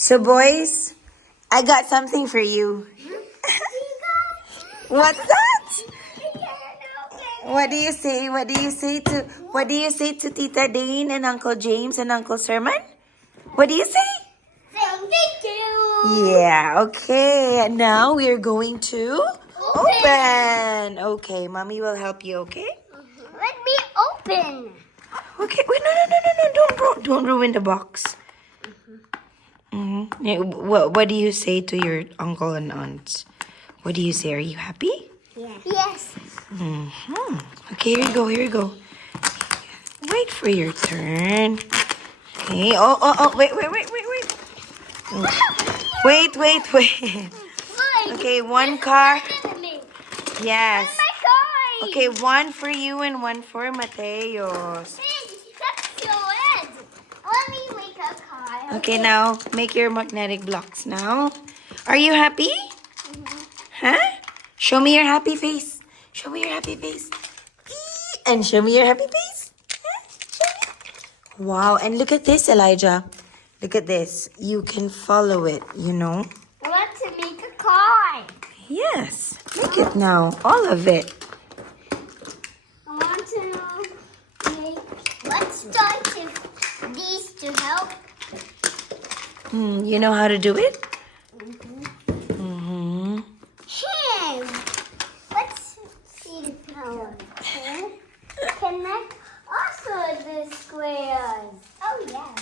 So boys, I got something for you. What's that? What do you say? What do you say to Tita Dane and Uncle James and Uncle Sermon? What do you say? Thank you. Yeah, okay. And now we're going to open. Okay, Mommy will help you, okay? Let me open. Okay, wait, no, don't ruin the box. Yeah, what do you say to your uncle and aunt? What do you say? Are you happy? Yes. Okay, here you go. Wait for your turn. Okay, oh, wait. Wait. Okay, one car. Yes. My car. Okay, one for you and one for Mateos. That's yours. Let me make a car. Okay, now make your magnetic blocks now. Are you happy? Huh? Show me your happy face. Show me your happy face. And show me your happy face. Huh? Show me. Wow, and look at this, Elijah. Look at this. You can follow it, you know? I want to make a car. Yes. Make it now. All of it. I want to make. Let's start with these to help. You know how to do it? Hey, let's see the power. Connect also the squares. Oh yeah.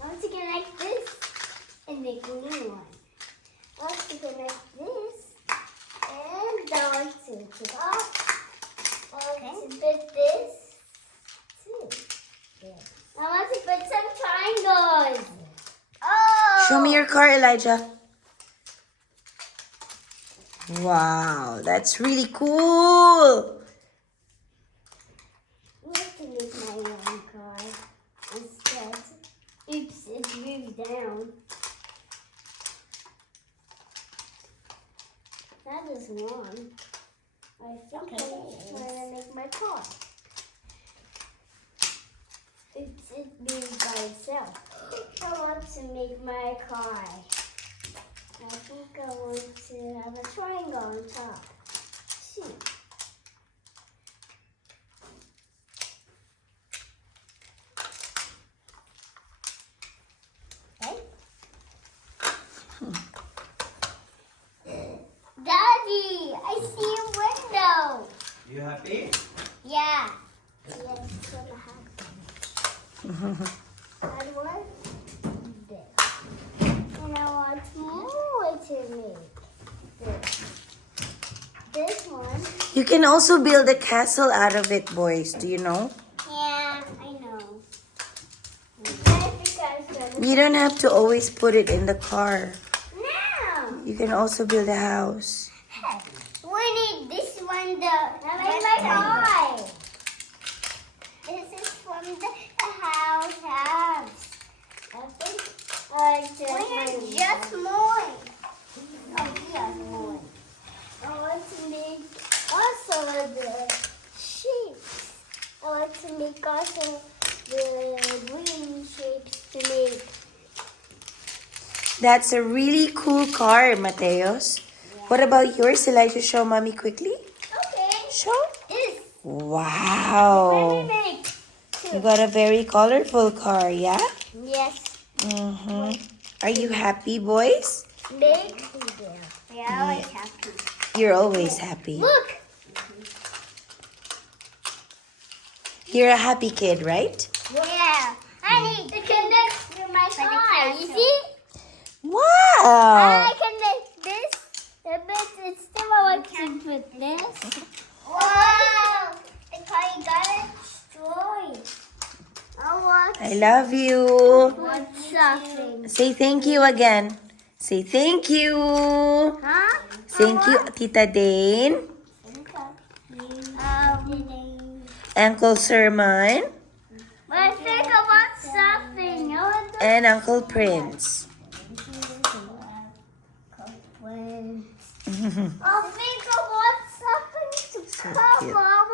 I want to connect this and make a new one. I want to connect this and I want to take it off. I want to put this too. I want to put some triangles. Oh! Show me your car, Elijah. Wow, that's really cool. I have to make my own car instead. Oops, it moved down. That is one. I think I'm trying to make my car. Oops, it moved by itself. I want to make my car. I think I want to have a triangle on top. See. Okay. Daddy, I see a window. You happy? Yeah. Yes, I'm happy. I want this. And I want more to make this one. You can also build a castle out of it, boys. Do you know? Yeah, I know. I think I was gonna. You don't have to always put it in the car. No. You can also build a house. Hey, we need this one though. Make my car. This is from the house. I think where's just more? Oh, just more. I want to make also the shapes. I want to make also the green shapes to make. That's a really cool car, Mateos. What about yours, Elijah? Show Mommy quickly. Okay. Show. This. Wow. Let me make You two. got a very colorful car, yeah? Yes. Are you happy, boys? Big. Yeah, always happy. You're always happy. Look. You're a happy kid, right? Yeah. I need to connect to my car. You see? Wow. I can make this, but it's still I want to put this. Wow! The car got destroyed. I love you. What's something? Say thank you again. Say thank you. Huh? Thank you, Tita Dane, Uncle Sermon, But I think I want something. I want the and Uncle Prince. I think I want something to So come cute. up